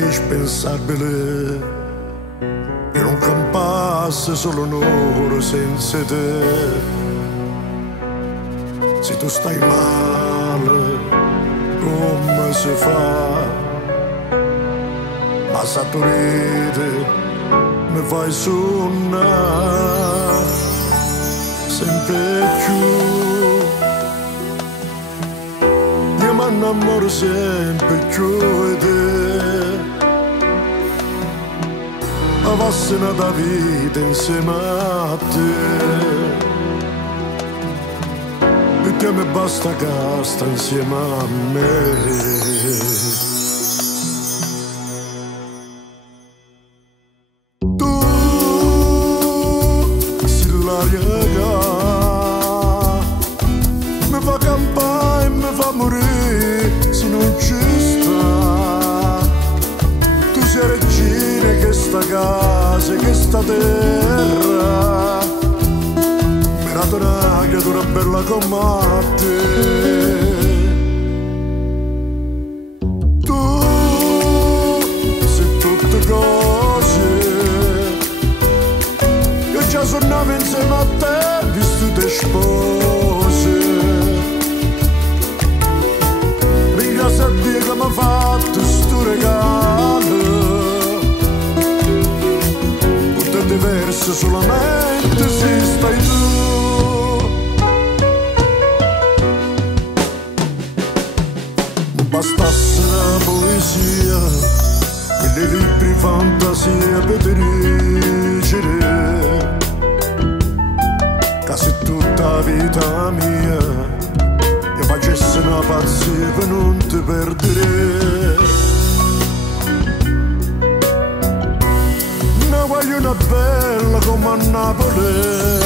indispensabile e non campasse solo un'ora senza te. Se tu stai male, come si fa? Ma se tu ridi, mi fai suonare sempre più. Io mi innamoro sempre più di te. Avassina da vita insieme a te. Perché mi basta che sta insieme a me. Mi fa campare e mi fa morire se non ci sta. Tu sei regina che sta casa, che sta terra, per una creatura bella come te. Tu sei tutte cose che già suonavo insieme a te, vestute spose. Ringrazio a Dio che mi ha fatto sto regalo, tutto è diverso solamente se stai tu. Non bastasse la poesia, quei libri fantasia per dirigere, quasi tutta la vita mia che facesse una pazzia per non ti perdere. Ne voglio una bella come a Napoli,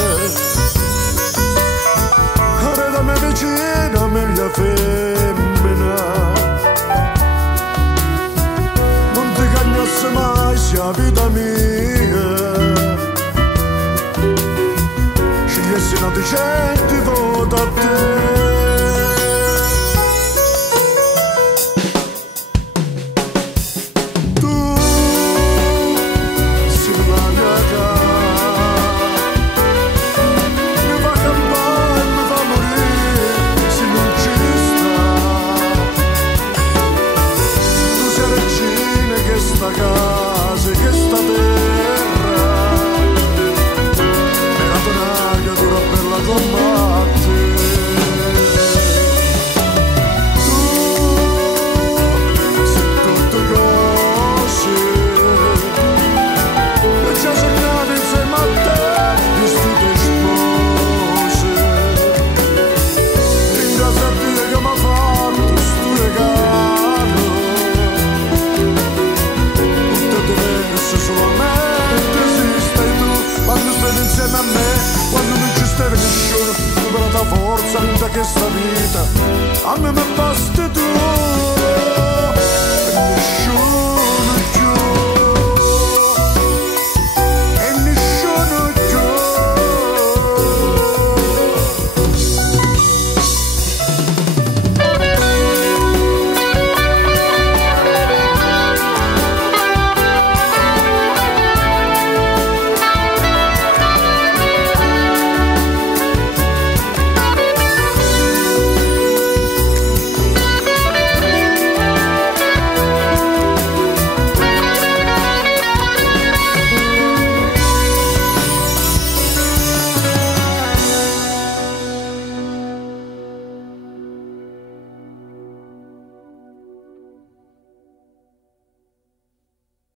redami vicina, meglio femmina, non ti cagnasse mai sia vita mia. Scegliessi una decente vota a te.